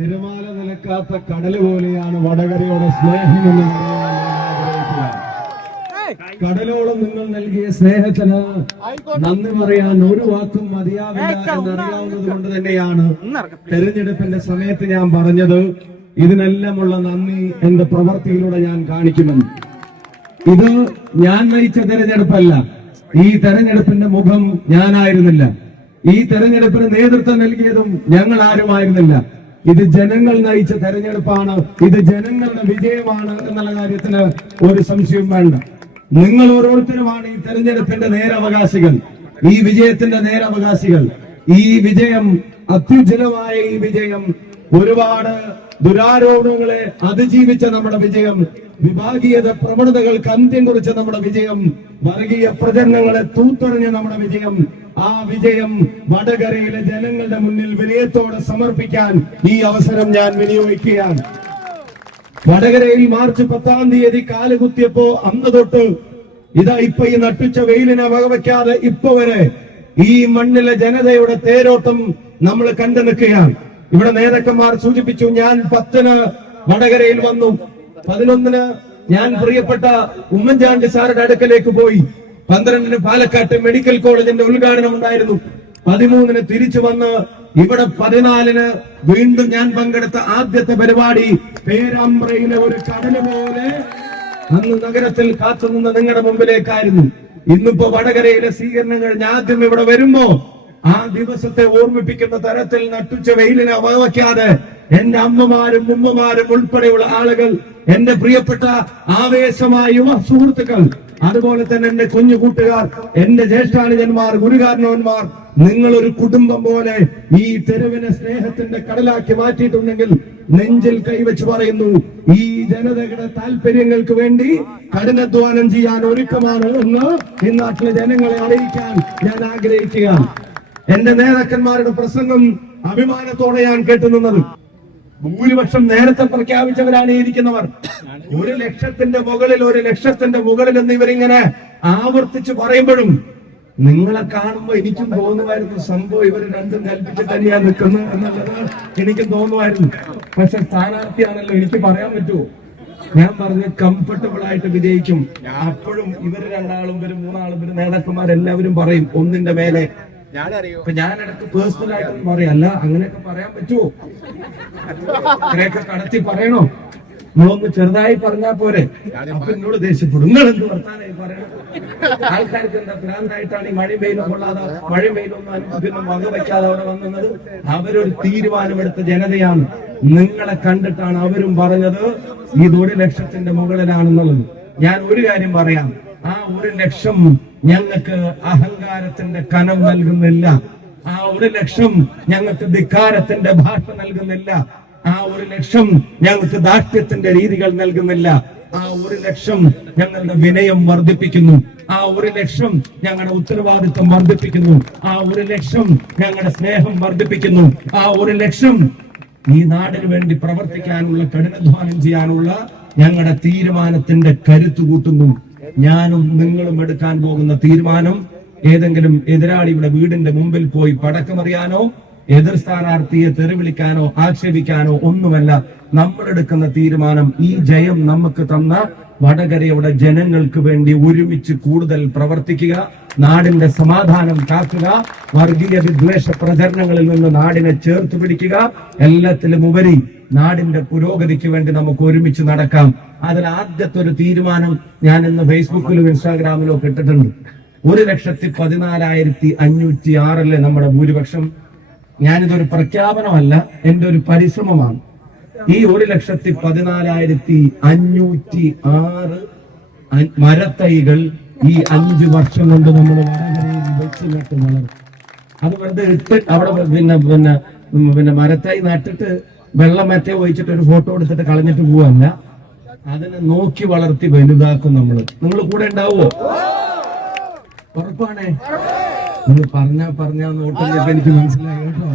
തിരമാല നിലക്കാത്ത കടൽ പോലെയാണ് വടകരയുടെ സ്നേഹം എന്ന്. കടലോളം നിങ്ങൾ നൽകിയ സ്നേഹത്തിന് നന്ദി പറയാൻ ഒരു വാക്കും മതിയാവില്ല എന്നറിയാവുന്നത് കൊണ്ട് തന്നെയാണ് തെരഞ്ഞെടുപ്പിന്റെ സമയത്ത് ഞാൻ പറഞ്ഞത് ഇതിനെല്ലാമുള്ള നന്ദി എന്റെ പ്രവൃത്തിയിലൂടെ ഞാൻ കാണിക്കുമെന്ന്. ഇത് ഞാൻ നയിച്ച തെരഞ്ഞെടുപ്പല്ല. ഈ തെരഞ്ഞെടുപ്പിന്റെ മുഖം ഞാനായിരുന്നില്ല. ഈ തെരഞ്ഞെടുപ്പിന് നേതൃത്വം നൽകിയതും ഞങ്ങൾ ആരുമായിരുന്നില്ല ഇത് ജനങ്ങൾ നയിച്ച തെരഞ്ഞെടുപ്പാണ്. ഇത് ജനങ്ങളുടെ വിജയമാണ് എന്നുള്ള കാര്യത്തിന് ഒരു സംശയം വേണ്ട. നിങ്ങൾ ഓരോരുത്തരുമാണ് ഈ തെരഞ്ഞെടുപ്പിന്റെ നേരവകാശികൾ. ഈ വിജയത്തിന്റെ നേരവകാശികൾ. ഈ വിജയം അത്യുജ്വലമായ ഈ വിജയം ഒരുപാട് ദുരാരോപണങ്ങളെ അതിജീവിച്ച നമ്മുടെ വിജയം വിഭാഗീയത പ്രവണതകൾക്ക് അന്ത്യം കുറിച്ച നമ്മുടെ വിജയം വർഗീയ പ്രചരണങ്ങളെ തൂത്തെറിഞ്ഞ നമ്മുടെ വിജയം ആ വിജയം വടകരയിലെ ജനങ്ങളുടെ മുന്നിൽ വിനയത്തോടെ സമർപ്പിക്കാൻ ഈ അവസരം ഞാൻ വിനിയോഗിക്കുകയാണ്. വടകരയിൽ മാർച്ച് പത്താം തീയതി കാലുകുത്തിയപ്പോ അന്ന് തൊട്ട് ഇതാ ഇപ്പൊ ഈ നട്ടുച്ച വെയിലിനെ വകവയ്ക്കാതെ ഇപ്പൊ വരെ ഈ മണ്ണിലെ ജനതയുടെ തേരോട്ടം നമ്മൾ കണ്ടു നിൽക്കുകയാണ്. ഇവിടെ നേതാക്കന്മാർ സൂചിപ്പിച്ചു ഞാൻ പത്തിന് വടകരയിൽ വന്നു. പതിനൊന്നിന് ഞാൻ പ്രിയപ്പെട്ട ഉമ്മൻചാണ്ടി സാറുടെ അടുക്കലേക്ക് പോയി. പന്ത്രണ്ടിന് പാലക്കാട്ട് മെഡിക്കൽ കോളേജിന്റെ ഉദ്ഘാടനം ഉണ്ടായിരുന്നു. പതിമൂന്നിന് തിരിച്ചു വന്ന് ഇവിടെ പതിനാലിന് വീണ്ടും ഞാൻ പങ്കെടുത്ത ആദ്യത്തെ പരിപാടി പേരാമ്പ്രയിലെ ഒരു കടൽ പോലെ അന്ന് നഗരത്തിൽ കാത്തുനിന്ന നിങ്ങളുടെ മുമ്പിലേക്കായിരുന്നു. ഇന്നിപ്പോ വടകരയിലെ സ്വീകരണം കഴിഞ്ഞ ആദ്യം ഇവിടെ വരുമ്പോ ആ ദിവസത്തെ ഓർമ്മിപ്പിക്കുന്ന തരത്തിൽ നട്ടുച്ച വെയിലിനെ അവവയ്ക്കാതെ എന്റെ അമ്മമാരും ഉമ്മമാരും ഉൾപ്പെടെയുള്ള ആളുകൾ എന്റെ പ്രിയപ്പെട്ട ആവേശമായ യുവ സുഹൃത്തുക്കൾ അതുപോലെ തന്നെ എന്റെ കുഞ്ഞു കൂട്ടുകാർ എന്റെ ജ്യേഷ്ഠാനുജന്മാർ ഗുരുകാരണവന്മാർ നിങ്ങൾ ഒരു കുടുംബം പോലെ ഈ തെരുവിനെ സ്നേഹത്തിന്റെ കടലാക്കി മാറ്റിയിട്ടുണ്ടെങ്കിൽ നെഞ്ചിൽ കൈവച്ച് പറയുന്നു ഈ ജനതയുടെ താല്പര്യങ്ങൾക്ക് വേണ്ടി കഠിനാധ്വാനം ചെയ്യാൻ ഒരുക്കമാണ് എന്ന് ഈ നാട്ടിലെ ജനങ്ങളെ അറിയിക്കാൻ ഞാൻ ആഗ്രഹിക്കുക എന്റെ നേതാക്കന്മാരുടെ പ്രസംഗം അഭിമാനത്തോടെ ഞാൻ കേട്ടുനിന്നത്. ഭൂരിപക്ഷം നേരത്തെ പ്രഖ്യാപിച്ചവരാണ് ഇരിക്കുന്നവർ. ഒരു ലക്ഷത്തിന്റെ മുകളിൽ ഒരു ലക്ഷത്തിന്റെ മുകളിൽ എന്ന് ഇവരിങ്ങനെ ആവർത്തിച്ച് പറയുമ്പോഴും നിങ്ങളെ കാണുമ്പോ എനിക്കും തോന്നുമായിരുന്നു സംഭവം ഇവർ രണ്ടും കൽപ്പിച്ചിട്ട് തന്നെയാ നിൽക്കുന്നത് എന്നുള്ളത് എനിക്കും തോന്നുമായിരുന്നു. പക്ഷെ സ്ഥാനാർത്ഥിയാണല്ലോ എനിക്ക് പറയാൻ പറ്റുമോ ഞാൻ പറഞ്ഞ് കംഫർട്ടബിൾ ആയിട്ട് വിജയിക്കും. അപ്പോഴും ഇവർ രണ്ടാളും വരും മൂന്നാളും വരും നേതാക്കന്മാരെല്ലാവരും പറയും ഒന്നിന്റെ മേലെ അപ്പൊ ഞാൻ ഇടയ്ക്ക് പേഴ്സണൽ ആയിട്ട് പറയാല്ല അല്ല അങ്ങനെയൊക്കെ പറയാൻ പറ്റുമോ അങ്ങനെയൊക്കെ കടത്തി പറയണോ? നിങ്ങളൊന്ന് ചെറുതായി പറഞ്ഞാ പോരെ. അപ്പൊ എന്നോട് ദേഷ്യപ്പെടും. നിങ്ങൾ എന്ത് വർത്താനായി പറയണം? ആൾക്കാർക്ക് എന്താ ഭ്രാന്തായിട്ടാണ് ഈ മഴയും വെയിലും കൊള്ളാതെ മഴയും വെയിലും ഒന്നും അനുഭവിക്കുന്ന വക വയ്ക്കാതെ അവിടെ വന്നത്? അവരൊരു തീരുമാനമെടുത്ത ജനതയാണ്. നിങ്ങളെ കണ്ടിട്ടാണ് അവരും പറഞ്ഞത് ഇത് ഒരു ലക്ഷത്തിന്റെ മുകളിലാണെന്നുള്ളത്. ഞാൻ ഒരു കാര്യം പറയാം. ആ ഒരു ലക്ഷം ഞങ്ങൾക്ക് അഹങ്കാരത്തിന്റെ കനം നൽകുന്നില്ല. ആ ഒരു ലക്ഷം ഞങ്ങൾക്ക് ധിക്കാരത്തിന്റെ ഭാഷ നൽകുന്നില്ല. ആ ഒരു ലക്ഷം ഞങ്ങൾക്ക് ദാഷ്ട്യത്തിന്റെ രീതികൾ നൽകുന്നില്ല. ആ ഒരു ലക്ഷം ഞങ്ങളുടെ വിനയം വർദ്ധിപ്പിക്കുന്നു. ആ ഒരു ലക്ഷം ഞങ്ങളുടെ ഉത്തരവാദിത്വം വർദ്ധിപ്പിക്കുന്നു. ആ ഒരു ലക്ഷം ഞങ്ങളുടെ സ്നേഹം വർദ്ധിപ്പിക്കുന്നു. ആ ഒരു ലക്ഷം ഈ നാടിനു വേണ്ടി പ്രവർത്തിക്കാനുള്ള കഠിനാധ്വാനം ചെയ്യാനുള്ള ഞങ്ങളുടെ തീരുമാനത്തിന്റെ കരുത്തു കൂട്ടുന്നു. ഞാനും നിങ്ങളും എടുക്കാൻ പോകുന്ന തീരുമാനം ഏതെങ്കിലും എതിരാളിയുടെ വീടിന്റെ മുമ്പിൽ പോയി പടക്കമറിയാനോ എതിർ സ്ഥാനാർത്ഥിയെ തെറിവിളിക്കാനോ ആക്ഷേപിക്കാനോ ഒന്നുമല്ല നമ്മൾ എടുക്കുന്ന തീരുമാനം ഈ ജയം നമുക്ക് തന്ന വടകരയുടെ ജനങ്ങൾക്ക് വേണ്ടി ഒരുമിച്ച് കൂടുതൽ പ്രവർത്തിക്കുക നാടിന്റെ സമാധാനം കാക്കുക വർഗീയ വിദ്വേഷ പ്രചരണങ്ങളിൽ നിന്ന് നാടിനെ ചേർത്ത് പിടിക്കുക. എല്ലാത്തിലും ഉപരി നാടിന്റെ പുരോഗതിക്ക് വേണ്ടി നമുക്ക് ഒരുമിച്ച് നടക്കാം. അതിൽ ആദ്യത്തെ ഒരു തീരുമാനം ഞാൻ ഇന്ന് ഫേസ്ബുക്കിലും ഇൻസ്റ്റാഗ്രാമിലും ഒക്കെ ഇട്ടിട്ടുണ്ട്. ഒരു ലക്ഷത്തി പതിനാലായിരത്തി അഞ്ഞൂറ്റി ആറല്ലേ നമ്മുടെ ഭൂരിപക്ഷം? ഞാനിതൊരു പ്രഖ്യാപനമല്ല എന്റെ ഒരു പരിശ്രമമാണ്. ഈ ഒരു ലക്ഷത്തി പതിനാലായിരത്തി അഞ്ഞൂറ്റി ആറ് മരത്തൈകൾ ഈ അഞ്ചു വർഷം കൊണ്ട് നമ്മൾ വടകരയിൽ വെച്ച് നട്ട് വളർത്തും. അത് വെറുതെ ഇട്ട് അവിടെ പിന്നെ പിന്നെ പിന്നെ മരത്തൈ നട്ടിട്ട് വെള്ളം മറ്റേ ഒഴിച്ചിട്ട് ഒരു ഫോട്ടോ എടുത്തിട്ട് കളഞ്ഞിട്ട് പോവല്ല. അതിനെ നോക്കി വളർത്തി വലുതാക്കും നമ്മൾ നിങ്ങൾ കൂടെ ഉണ്ടാവോ ഉറപ്പാണേ? നിങ്ങൾ പറഞ്ഞാ പറഞ്ഞാ നോട്ടിൽ എനിക്ക് മനസ്സിലായി കേട്ടോ.